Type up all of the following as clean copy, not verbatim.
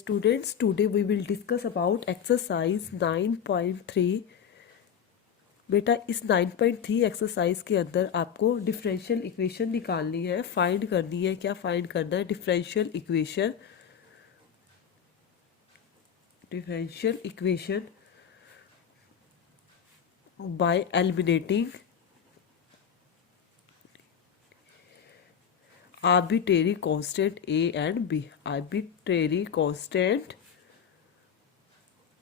Students, today we will discuss about exercise 9.3। बेटा इस 9.3 exercise के अंदर आपको डिफरेंशियल इक्वेशन निकालनी है, फाइंड करनी है। क्या फाइंड करना है? Differential equation by eliminating arbitrary constant A and B. Arbitrary constant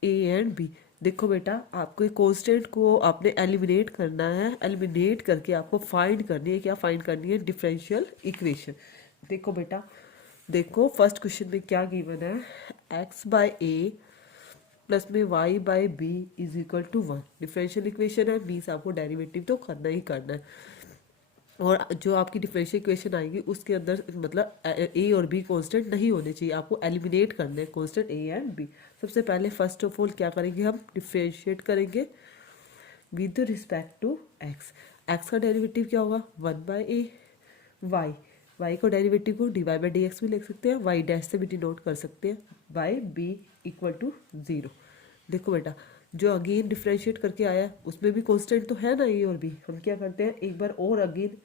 A and B. देखो बेटा, आपको एक कांस्टेंट को आपने एलिमिनेट करना है। एलिमिनेट करके आपको फाइंड करनी है। क्या फाइंड करनी है? Differential equation. देखो बेटा, देखो फर्स्ट क्वेश्चन में क्या गिवन है, एक्स बाय ए प्लस में Y by B is equal to 1। Differential equation है, मीन्स आपको डेरिवेटिव तो करना ही करना है। और जो आपकी डिफरेंशियल इक्वेशन आएगी उसके अंदर मतलब ए और बी कांस्टेंट नहीं होने चाहिए, आपको एलिमिनेट करना है कांस्टेंट ए एंड बी। सबसे पहले फर्स्ट ऑफ ऑल क्या करेंगे, हम डिफरेंशिएट करेंगे with respect to x. X का डेरिवेटिव क्या होगा? 1 बाय ए। वाई को डेरिवेटिव को D Y by D X भी लिख सकते हैं, वाई डैश से भी डिनोट कर सकते हैं, बाय बी इक्वल टू 0। देखो बेटा, जो अगेन डिफरेंशिएट करके आया उसमें भी कांस्टेंट तो है ना ए और बी। हम क्या करते हैं, एक बार और अगेन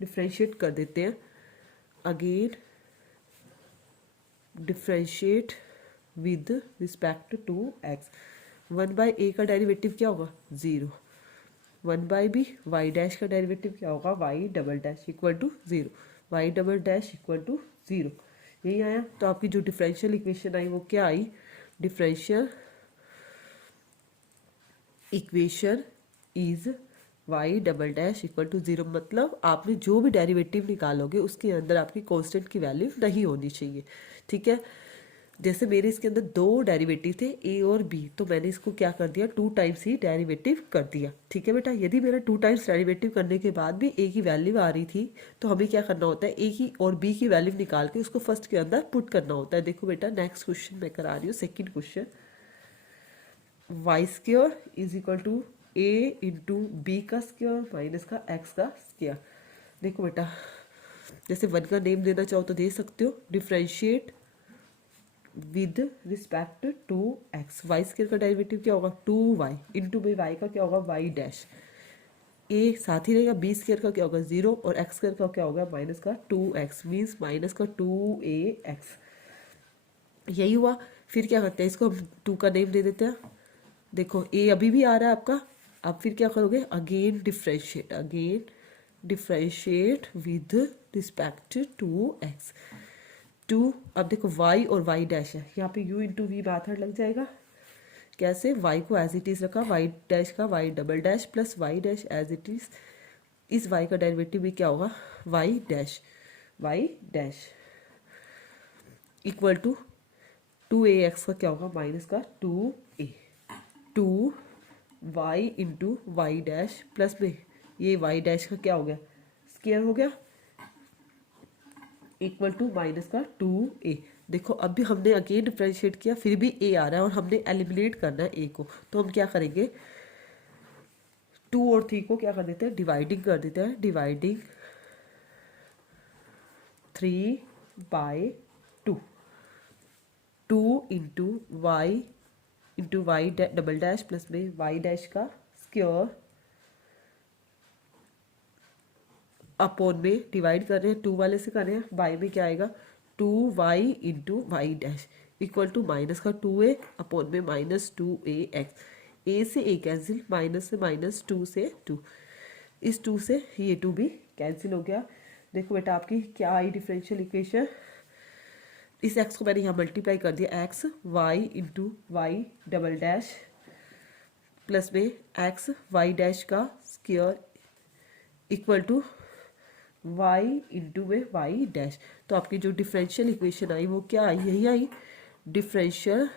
डिफरेंशिएट कर देते हैं। Again differentiate with respect to X. 1 by A का डेरिवेटिव क्या होगा? 0। 1 बाय बी, वाई डैश का डेरिवेटिव क्या होगा? Y double dash equal to 0। Y double dash equal to 0। यही आया। तो आपकी जो डिफरेंशियल इक्वेशन आई वो क्या आई? Differential equation is y double dash equal to 0। मतलब आपने जो भी डेरिवेटिव निकालोगे उसके अंदर आपकी कांस्टेंट की वैल्यू नहीं होनी चाहिए। ठीक है, जैसे मेरे इसके अंदर 2 डेरिवेटिव थे ए और बी, तो मैंने इसको क्या कर दिया, 2 टाइम्स ही डेरिवेटिव कर दिया। ठीक है बेटा, यदि मेरा 2 टाइम्स डेरिवेटिव करने के बाद भी ए की वैल्यू आ रही थी तो हमें क्या करना होता है, ए की और बी की वैल्यू निकाल के उसको फर्स्ट के अंदर पुट करना होता है। देखो बेटा, नेक्स्ट क्वेश्चन मैं करा रही हूँ, second question. Y square is equal to A into B का स्क्वायर माइनस का एक्स का स्क्वायर। देखो बेटा, जैसे 1 का नेम देना चाहो तो दे सकते हो। Differentiate with respect to x. Y square का डेरिवेटिव क्या होगा? 2y इंटू में वाई का क्या होगा? Y dash. ए साथ ही रहेगा, बी स्क्वायर का क्या होगा? 0 और एक्स स्क्वायर का क्या होगा? माइनस का 2x, मीन्स माइनस का 2ax। यही हुआ। फिर क्या करते हैं, इसको हम 2 का नेम दे देते हैं। देखो ए अभी भी आ रहा है आपका। अब फिर क्या करोगे, again differentiate with respect to X. 2, अब देखो y और y डैश है, यहाँ पे u इंटू वी मैथड लग जाएगा। कैसे? y को एज इट इज रखा, y डैश का y double dash plus y dash as it is. इस y का डेरिवेटिव भी क्या होगा? y dash equal to 2ax का क्या होगा? माइनस का 2a। 2y into Y dash plus में ये y डैश का क्या हो गया? स्क्वायर हो गया, इक्वल टू माइनस का 2a। देखो अब भी हमने अगेन डिफरेंशिएट किया, फिर भी a आ रहा है और हमने एलिमिनेट करना है a को। तो हम क्या करेंगे, 2 और 3 को क्या कर देते हैं? डिवाइडिंग कर देते हैं। Dividing 3 by 2। 2 into Y double dash plus में वाई डैश का स्क्वायर अपॉन में डिवाइड कर रहे हैं, 2 वाले से कर रहे हैं, वाई में क्या आएगा? 2y into Y dash equal to minus का 2a अपॉन में माइनस 2ax। a से a कैंसिल, माइनस से माइनस, 2 से 2, इस 2 से ये 2 भी कैंसिल हो गया। देखो बेटा, आपकी क्या आई डिफरेंशियल इक्वेशन? इस x को मैंने यहाँ मल्टीप्लाई कर दिया, x y into Y double dash plus में x वाई डैश का square equal to y into में वाई डैश। तो आपकी जो डिफरेंशियल इक्वेशन आई वो क्या आई? यही आई। डिफरेंशियल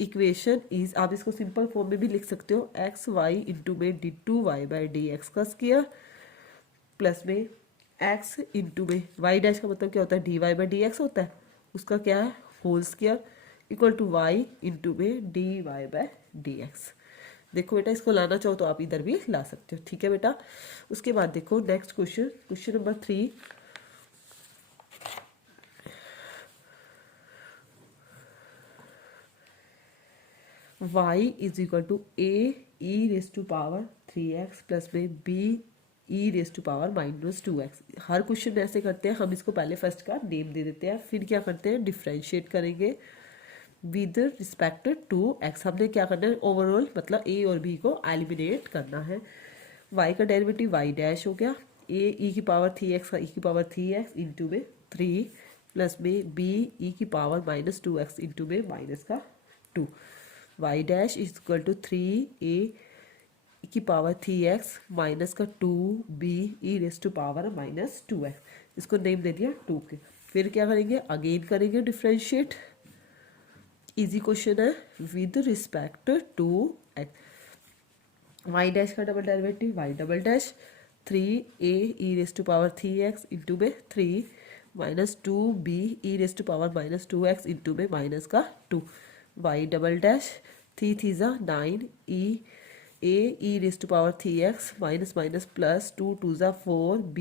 इक्वेशन इज, आप इसको सिंपल फॉर्म में भी लिख सकते हो, एक्स वाई इंटू में d2y बाई डी एक्स का स्क्वायर प्लस में x इंटू में वाई डैश का मतलब क्या होता है? dy बाई डी एक्स होता है, उसका क्या है? Whole square equal to y into में dy बाई डी एक्स। देखो बेटा, इसको लाना चाहो तो आप इधर भी ला सकते हो। ठीक है बेटा, उसके बाद देखो next question, question number 3। y is equal to a e raise to power 3x plus में b e raise to power -2x। हर क्वेश्चन में ऐसे करते हैं, हम इसको पहले फर्स्ट का नेम दे देते हैं, फिर क्या करते हैं डिफ्रेंशिएट करेंगे विद रिस्पेक्ट टू x। हमने क्या करना है ओवरऑल मतलब a और b को एलिमिनेट करना है। y का डेरिवेटिव y डैश हो गया, a e की पावर 3x का e की पावर 3x इंटू में 3 प्लस में b e की पावर -2x इंटू में माइनस का 2। y dash is equal to 3a की पावर 3x माइनस का 2b e raise to power -2x। इसको नेम दे दिया 2 के। फिर क्या करेंगे अगेन करेंगे डिफ्रेंशिएट, इजी क्वेश्चन है, with respect to x. Y dash का double derivative y double dash 3a e raise to power 3x into में 3 minus 2b e raise to power -2x into में माइनस का 2। Y double dash 3 × 9 e raise to power 3x minus minus plus 2 2 ज़ा 4 b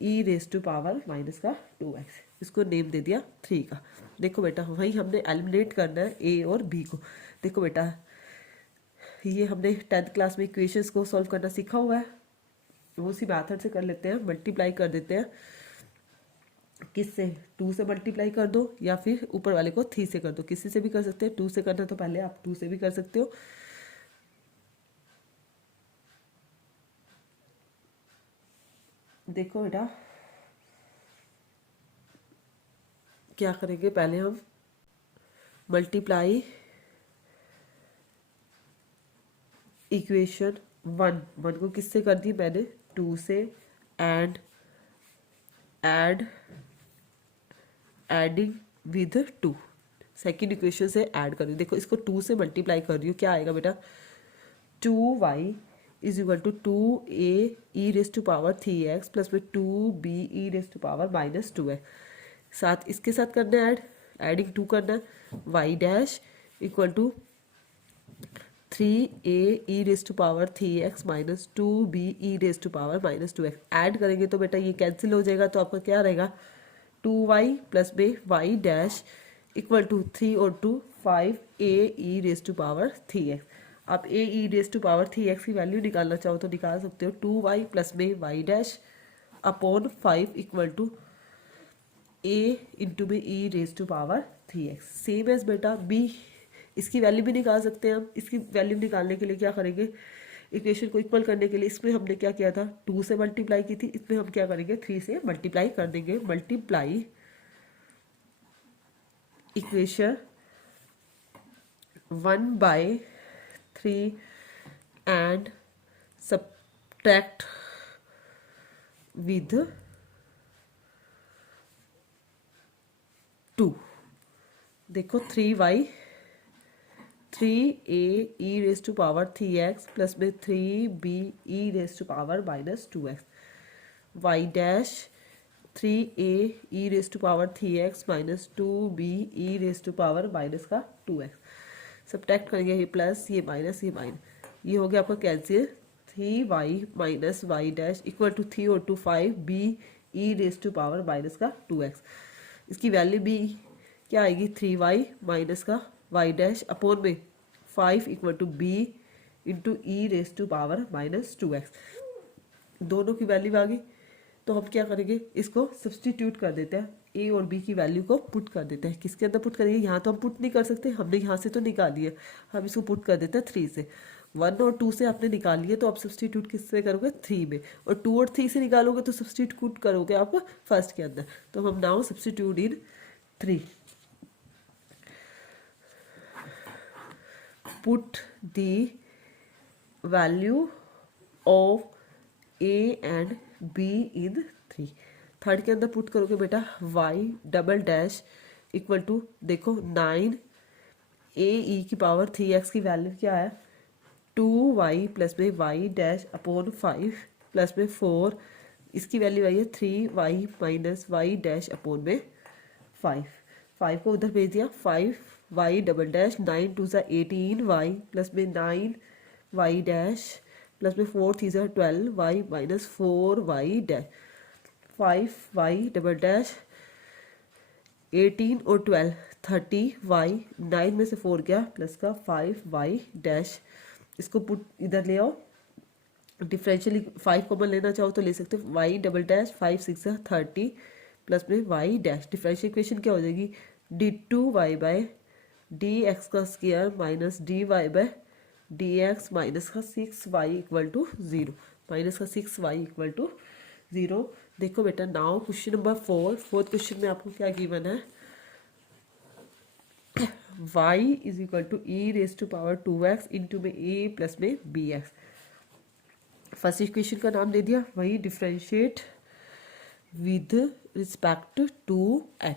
e raise to power minus का 2x। इसको name दे दिया 3 का। देखो बेटा वही हमने एलिमिनेट करना है ए और बी को। देखो बेटा ये हमने 10th क्लास में इक्वेशंस को सॉल्व करना सीखा हुआ है, वो उसी मेथड से कर लेते हैं, मल्टीप्लाई कर देते हैं। किससे 2 से मल्टीप्लाई कर दो या फिर ऊपर वाले को 3 से कर दो, किसी से भी कर सकते हैं। 2 से करना तो पहले आप 2 से भी कर सकते हो। देखो बेटा क्या करेंगे पहले हम मल्टीप्लाई इक्वेशन 1 को किससे कर दी मैंने 2 से, and adding with 2 second equation से ऐड कर रही हूँ। देखो इसको 2 से मल्टीप्लाई कर रही हूँ, क्या आएगा बेटा 2y is equal to 2a e raise to power 3x plus में 2b e raise to power -2x। साथ इसके साथ करना है एडिंग 2 करना है। y dash equal to 3a e raise to power 3x minus 2b e raise to power -2x। Add करेंगे तो बेटा ये कैंसिल हो जाएगा, तो आपका क्या रहेगा 2y प्लस में y डैश इक्वल टू 3 और 2 5a E raise to power 3x। आप a e raise to power 3x की वैल्यू निकालना चाहो तो निकाल सकते हो। 2y प्लस में y dash upon 5 equal to a into में e raise to power 3x। Same as बेटा b, इसकी वैल्यू भी निकाल सकते हैं हम। इसकी वैल्यू निकालने के लिए क्या करेंगे इक्वेशन को इक्वल करने के लिए इसमें हमने क्या किया था 2 से मल्टीप्लाई की थी, इसमें हम क्या करेंगे 3 से मल्टीप्लाई कर देंगे। Multiply equation 1/3 and subtract with 2। देखो 3a e raise to power 3x plus में 3b e raise to power -2x। y dash 3a e raise to power 3x minus 2b e raise to power -2x। Subtract करेंगे ये plus ये minus ये minus, ये हो गया आपका cancel. 3y minus y dash equal to 3 और 2 5b E raise to power -2x। इसकी वैल्यू भी क्या आएगी 3y माइनस का y डैश अपॉन में 5 equal to b into e raise to power -2x। दोनों की वैल्यू आ गई, तो हम क्या करेंगे इसको सब्सटीट्यूट कर देते हैं, a और b की वैल्यू को पुट कर देते हैं। किसके अंदर पुट करेंगे, यहाँ तो हम पुट नहीं कर सकते, हमने यहाँ से तो निकाली है, हम इसको पुट कर देते हैं 3 से। 1 और 2 से आपने निकाली है तो आप सब्सटीट्यूट किससे करोगे 3 में, और 2 और 3 से निकालोगे तो सब्सटीट्यूट करोगे आप फर्स्ट के अंदर। तो हम now substitute in 3, put the value of a and b in 3। Third के अंदर पुट करोगे बेटा y double dash equal to देखो 9 a e की पावर 3x की वैल्यू क्या है 2y प्लस में y डैश अपॉन 5 प्लस में 4, इसकी वैल्यू आई है 3y minus y dash upon में 5 को उधर भेज दिया 5y डबल डैश 9 2 ज़ा 18y प्लस में 9y डैश प्लस में 4 3 ज़ा 12y minus 4y dash 5y double dash 18 और 12 30y, 9 में से 4 गया प्लस का 5y डैश, इसको पुट इधर ले आओ, डिफरेंशियली 5 कॉमन लेना चाहो तो ले सकते हो, y डबल डैश 5 6 30 प्लस में y डैश, डिफरेंशियल इक्वेशन क्या हो जाएगी, d2y बाय डी एक्स का square minus d y by d x minus का 6y इक्वल टू 0, माइनस का 6y इक्वल टू 0। देखो बेटा now question number 4, fourth question में आपको क्या गिवन है, y is equal to e raise to power 2x into में a plus में bx। फर्स्ट इक्वेशन का नाम दे दिया, वही differentiate with respect to x,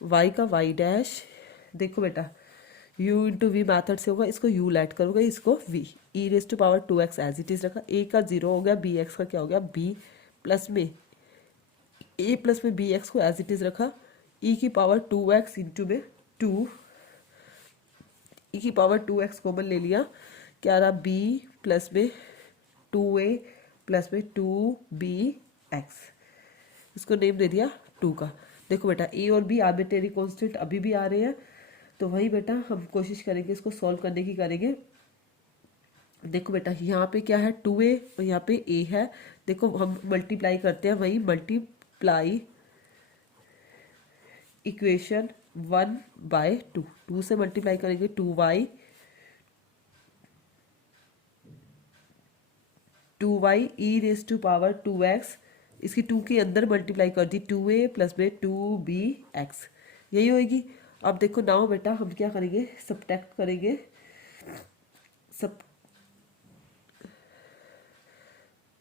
y का y डैश, देखो बेटा u इंटू वी मैथड से होगा, इसको u लेट करोगे, इसको v, e raise to power 2x as it is रखा, a का 0 हो गया, bx का क्या हो गया b प्लस में a प्लस में bx को एज इट इज रखा, e की पावर 2x इंटू में 2, e की पावर 2x कॉमन ले लिया, क्या रहा b प्लस में 2a प्लस में 2bx, इसको नेम दे दिया 2 का। देखो बेटा a और b आर्बिट्रेरी कांस्टेंट अभी भी आ रहे हैं, तो वही बेटा हम कोशिश करेंगे इसको सॉल्व करने की करेंगे। देखो बेटा यहाँ पे क्या है 2a और यहाँ पे a है, देखो हम मल्टीप्लाई करते हैं, वही मल्टीप्लाई इक्वेशन 1 बाय 2, 2 से मल्टीप्लाई करेंगे 2y E raise to power 2x, इसकी 2 के अंदर मल्टीप्लाई कर दी 2a प्लस में 2bx, यही होएगी। अब देखो नाउ बेटा हम क्या करेंगे, सब्ट्रैक्ट करेंगे, सब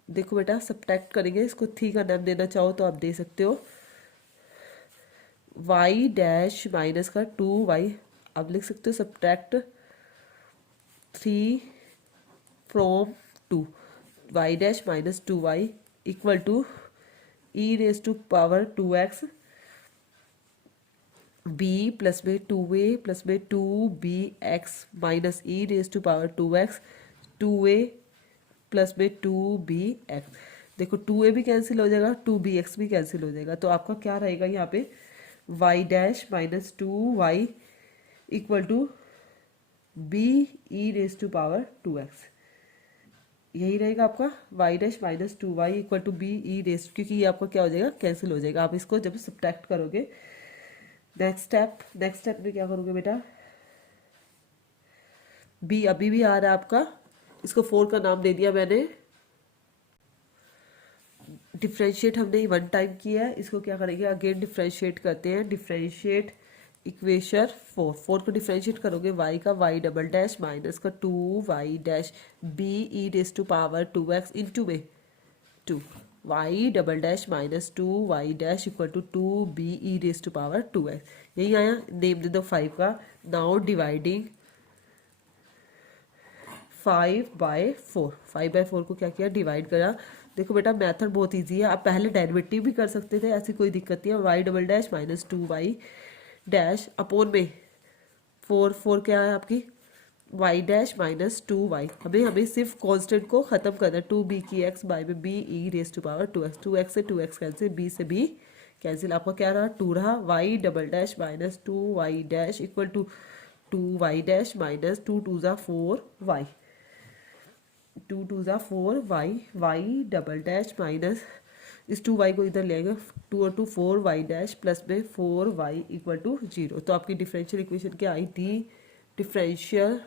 देखो बेटा सब्ट्रैक्ट करेंगे, इसको थी का नाम देना चाहो तो आप दे सकते हो, y डैश माइनस का 2y, अब लिख सकते हो subtract 3 from 2, y dash minus 2y equal to e raise to power 2x b plus में 2a प्लस में 2bx minus e raise to power 2x 2a plus में 2bx। देखो 2a भी कैंसिल हो जाएगा, 2bx भी कैंसिल हो जाएगा, तो आपका क्या रहेगा यहाँ पे y dash minus 2y equal to b e raise to power 2x, यही रहेगा आपका y dash minus 2y equal to b e raise, क्योंकि ये आपका क्या हो जाएगा कैंसिल हो जाएगा, आप इसको जब सब्ट्रैक्ट करोगे। नेक्स्ट स्टेप में क्या करोगे बेटा, b अभी भी आ रहा है आपका, इसको 4 का नाम दे दिया मैंने, डिफ्रेंशिएट हमने 1 टाइम किया है, इसको क्या करेंगे अगेन डिफ्रेंशिएट करते हैं, डिफ्रेंशिएट इक्वेशन 4 को डिफ्रेंशिएट करोगे, y का y डबल डैश माइनस का 2y dash b e raise to power 2x into में 2, y double dash minus 2y dash equal to 2b e raise to power 2x, यही आया, name दे दो 5 का। Now dividing 5/4, 5/4 को क्या किया डिवाइड करा। देखो बेटा मेथड बहुत इजी है, आप पहले डेरिवेटिव भी कर सकते थे, ऐसी कोई दिक्कत नहीं है, y double dash minus 2y dash upon में 4 क्या है आपकी y डैश माइनस 2y, हमें सिर्फ कांस्टेंट को खत्म करना है, 2b की x बाय में b e raise to power 2x, 2x से 2x कैंसिल, b से b कैंसिल, आपका क्या रहा 2 रहा, y double dash minus 2y dash equal to 2y dash minus 2 2 ज़ा 4y, 2 2 ज़ा 4y, y double dash minus इस 2y को इधर ले आएंगे, 2 और 2 4y डैश प्लस में 4y इक्वल टू 0, तो आपकी डिफरेंशियल इक्वेशन क्या आई, डी डिफरेंशियल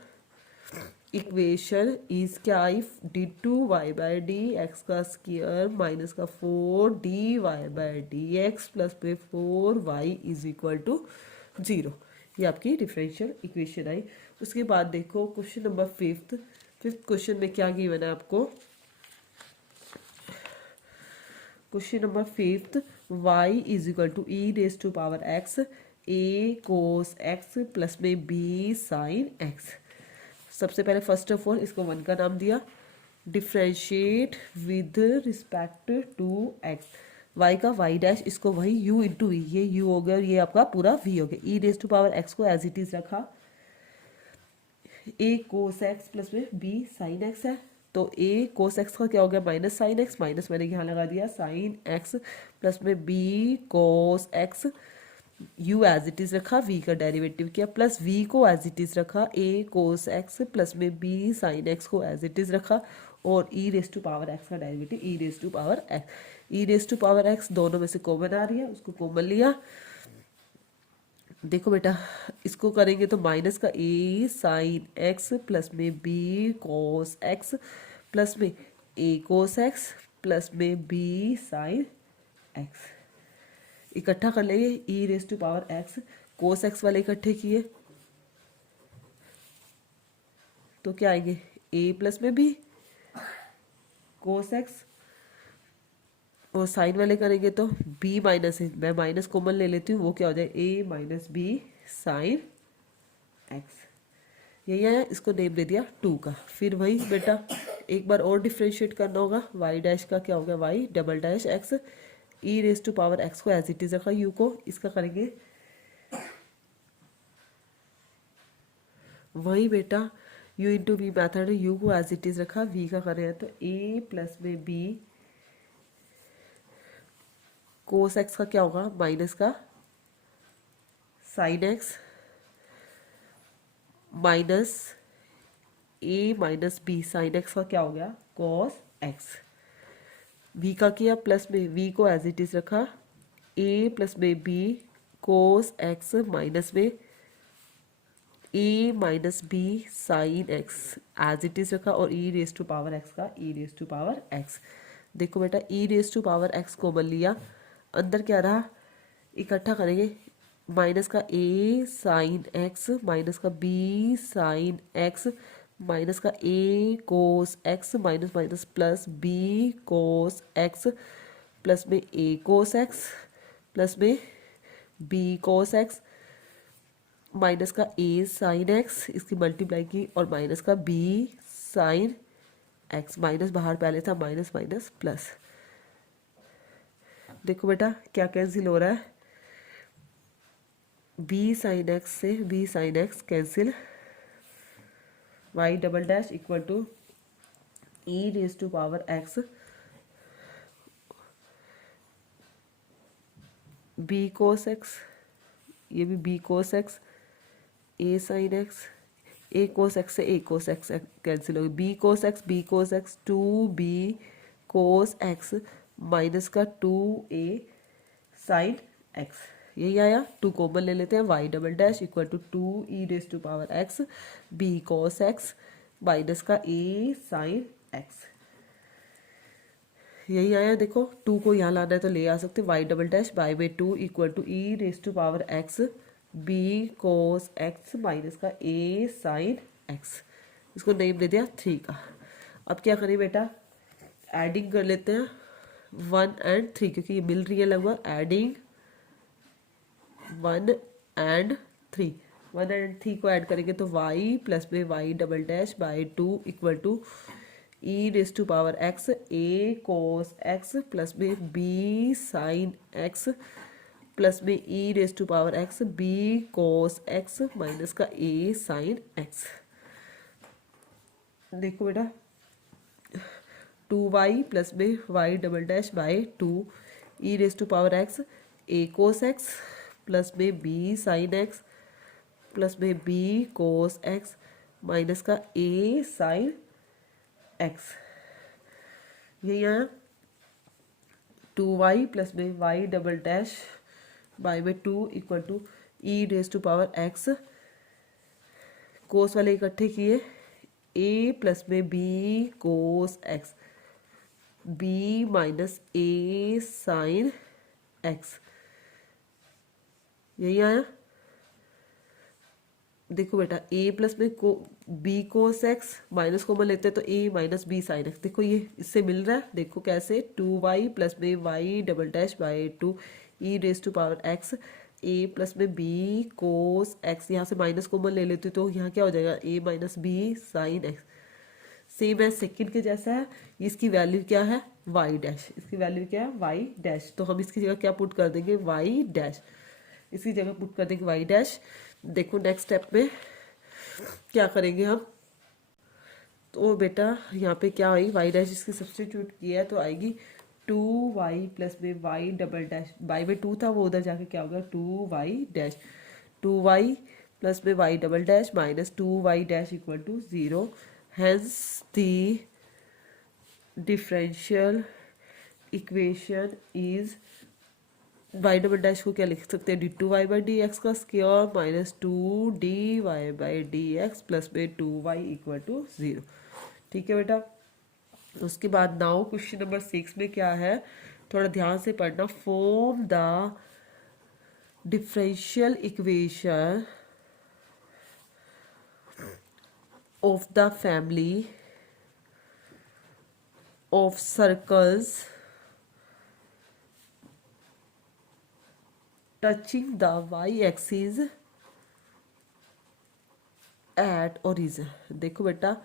इक्वेशन इज क्या आई, d2y बाय डी एक्स का स्क्वायर माइनस का 4dy bye d x plus में 4y इज इक्वल टू 0, ये आपकी डिफरेंशियल इक्वेशन आई। उसके बाद देखो क्वेश्चन नंबर फिफ्थ क्वेश्चन में क्या गिवन है आपको, question number fifth, y is equal to e raise to power x a cos x plus में b साइन x। सबसे पहले फर्स्ट ऑफ ऑल इसको 1 का नाम दिया, differentiate with respect to x, y का y डैश, इसको वही u इंटू वी, ये u हो गया और ये आपका पूरा v हो गया, ई रेस टू पावर x को एज इट इज रखा, a कोस x प्लस में b साइन x है, तो a कोस x का क्या हो गया माइनस साइन x, माइनस मैंने यहाँ लगा दिया साइन x प्लस में b cos x u as it is रखा, v का डेरिवेटिव किया, प्लस v को एज इट इज रखा, a कोस x प्लस में b साइन x को एज इट इज रखा, और e raise to power x का derivative e raise to power x। e raise to power x दोनों में से कॉमन आ रही है, उसको कॉमन लिया। देखो बेटा, इसको करेंगे तो माइनस का a साइन x प्लस में b कोस x प्लस में a कोस x प्लस में b साइन x। इकट्ठा कर लेंगे, e raise to power x, cos x वाले इकट्ठे किए तो क्या आएंगे, a प्लस में b कोस x, और साइन वाले करेंगे तो b माइनस, मैं माइनस कॉमन ले लेती हूँ, वो क्या हो जाए a minus b sine x। यही आया, इसको नेम दे दिया 2 का। फिर वही बेटा एक बार और डिफ्रेंशिएट करना होगा, y डैश का क्या होगा, y double dash x, e raise to power x को एज इट इज रखा, u को, इसका करेंगे वही बेटा u into v method, u को एज इट इज रखा, v का कर रहे हैं तो a प्लस में b कोस x का क्या होगा, माइनस का sine x minus a minus b sine x का क्या हो गया, कॉस x। v का किया, प्लस में v को एज इट इज रखा, a प्लस में b कोस x माइनस में a minus b sine x as it is रखा, और e raise to power x का e raise to power x। देखो बेटा e raise to power x common लिया, अंदर क्या रहा, इकट्ठा करेंगे, माइनस का a साइन x माइनस का b साइन x माइनस का a cos x minus minus plus b cos x plus में a कोस x प्लस में b कोस x माइनस का a साइन x, इसकी मल्टीप्लाई की, और minus का b sine x, minus बाहर पहले था, माइनस माइनस प्लस। देखो बेटा क्या कैंसिल हो रहा है, b साइन x से b sine x cancel, y double dash equal to e raise to power x b cos x, ये भी b cos x, a sine x, a cos x से a कोस x कैंसिल हो गया, b cos x 2b cos x minus का 2a sign x। यही आया, 2 common ले लेते हैं, y double dash equal to 2 e raise to power x b cos x minus का a साइन x। यही आया, देखो 2 को यहाँ लाना है तो ले आ सकते, y डबल डैश बाई में 2 equal to e raise to power x b cos x minus का a साइन x। इसको नेम दे दिया 3 का। अब क्या करें बेटा, एडिंग कर लेते हैं 1 एंड 3, क्योंकि ये मिल रही है लगभग, एडिंग 1 एंड 3, 1 एंड 3 को ऐड करेंगे तो y प्लस में y double dash by 2 equal to e raise to power x a cos x plus में b साइन x प्लस में e raise to power x b cos x minus का a sine x। देखो बेटा 2y plus में y double dash by 2 e raise to power x a cos x plus में b sine x plus में b cos x minus का a sine x। यही आया 2y plus में y double dash by में 2 equal to e raise to power x, cos वाले इकट्ठे किए, a प्लस में b cos x b minus a sine x। यही आया, देखो बेटा a प्लस में b cos x minus common लेते हैं तो a minus b sine x। देखो ये इससे मिल रहा है, देखो कैसे, 2y प्लस में y double dash by 2 e raise to power x a plus में b कोस x, यहाँ से माइनस कॉमन ले लेती हूँ तो यहाँ क्या हो जाएगा, a minus b sine x। Same है सेकंड के जैसा है, इसकी वैल्यू क्या है, y डैश, इसकी वैल्यू क्या है, y डैश, तो हम इसकी जगह क्या पुट कर देंगे, y डैश, इसकी जगह पुट कर देंगे y डैश। देखो नेक्स्ट स्टेप में क्या करेंगे हम, तो बेटा यहाँ पे क्या आएगी, y डैश इसकी सब्स्टिट्यूट किया है तो आएगी 2y प्लस में वाई डबल डैश, वाई में 2 था वो उधर जाके क्या होगा 2y डैश, 2y प्लस में y double dash minus 2y dash equal to 0। Hence the differential equation is, y double dash को क्या लिख सकते हैं d two y by D x का स्क्वायर माइनस 2 dy/dx प्लस में 2y इक्वल टू 0। ठीक है बेटा। उसके बाद नाउ क्वेश्चन नंबर 6 में क्या है, थोड़ा ध्यान से पढ़ना। Form the differential equation of the family of circles touching the y axis at origin. देखो बेटा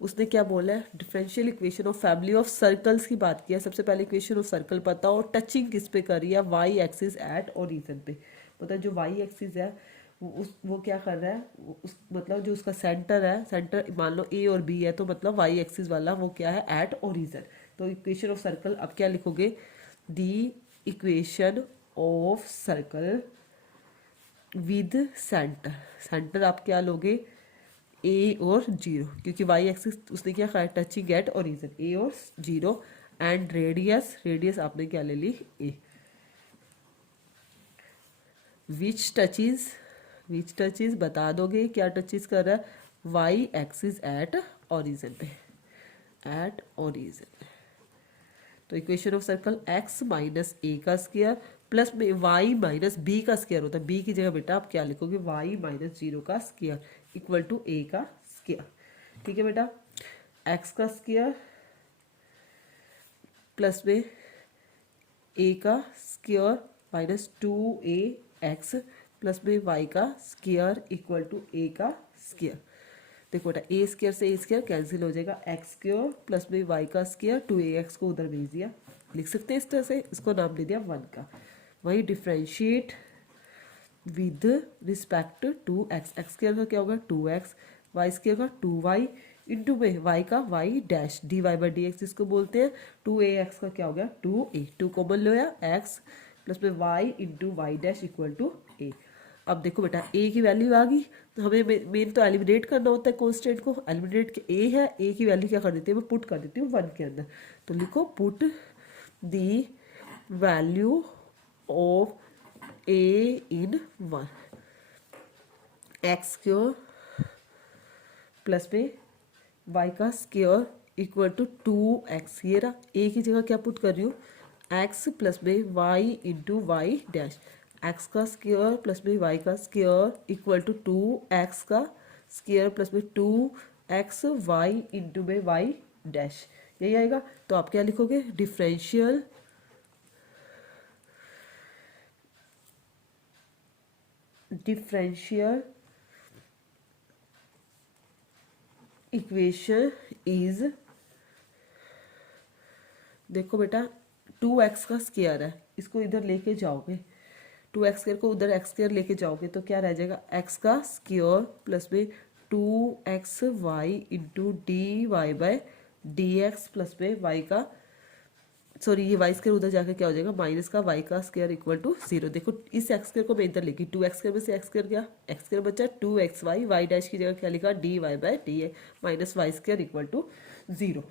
उसने क्या बोला है, differential equation of family of circles की बात किया। सबसे पहले इक्वेशन ऑफ सर्कल पता हो, टचिंग किस पे कर रही है, वाई एक्सिस एट ओरिजिन पे। मतलब जो वाई एक्सिस है वो क्या कर रहा है, उस मतलब जो उसका सेंटर है, सेंटर मान लो ए और बी है, तो मतलब वाई एक्सिस वाला वो क्या है एट ओरिजिन। तो इक्वेशन ऑफ सर्कल अब क्या लिखोगे, the equation of circle with centre. Centre आप क्या लोगे, ए और 0, क्योंकि वाई एक्सिस उसने क्या कहा टचिंग एट ओरिजिन, ए और 0। एंड रेडियस, रेडियस आपने क्या ले ली ए। विच टचेज बता दोगे क्या टचेज कर रहा है, वाई एक्सिस एट ओरिजिन पे, एट ओरिजिन। तो equation of circle x minus a का स्क्वायर प्लस में y माइनस बी का स्क्वायर होता है। b की जगह बेटा आप क्या लिखोगे, y माइनस 0 का स्क्वायर इक्वल टू a का स्क्वायर। ठीक है बेटा। x का स्क्वायर प्लस में a का स्क्वायर माइनस 2ax प्लस में y का स्क्वायर इक्वल टू a का स्क्वायर। देखो बेटा ए स्क्वायर से ए स्क्वायर कैंसिल हो जाएगा, एक्स स्क्वायर प्लस में वाई का स्क्वायर 2ax को उधर भेज दिया, लिख सकते हैं इस तरह से, इसको नाम दे दिया 1 का। वही differentiate with respect to x, x square का क्या होगा 2x, वाई स्क्वायर का 2y इंटू में वाई का वाई डैश dy/dx जिसको बोलते हैं, 2ax का क्या हो गया 2a, 2 कॉमन लो या x प्लस में y into Y dash equal to a। अब देखो बेटा a की वैल्यू आ गई, तो हमें मेन तो एलिमिनेट करना होता है कांस्टेंट को। एलिमिनेट के a है, a की वैल्यू क्या कर देती है, मैं पुट कर देती हूँ 1 के अंदर। तो लिखो put the value of a in 1, x square plus में y का स्क्वायर इक्वल टू 2x। ये रहा, a की जगह क्या पुट कर रही हूँ, x प्लस में y into Y dash, x का स्क्वायर प्लस में y का स्क्वायर इक्वल टू 2x का स्क्वायर प्लस में 2x y इंटू में y डैश, यही आएगा। तो आप क्या लिखोगे, डिफरेंशियल इक्वेशन इज, देखो बेटा 2x का स्क्वायर है, इसको इधर लेके जाओगे, 2x स्क्वायर को उधर x स्क्वायर लेके जाओगे तो क्या रह जाएगा, x का स्क्वायर प्लस में 2xy इंटू dy/dx प्लस में y का, सॉरी ये वाई स्क्वायर उधर जाकर क्या हो जाएगा माइनस का वाई का स्क्वायर इक्वल टू 0। देखो इस एक्स स्क्वायर को मैं इधर लेके 2x स्क्वायर में से एक्स स्क्वायर गया, एक्स स्क्वायर बचा 2xy, वाई डैश की जगह क्या लिखा dy/dx minus y square equal to 0।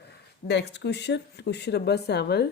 Next question, question number 7।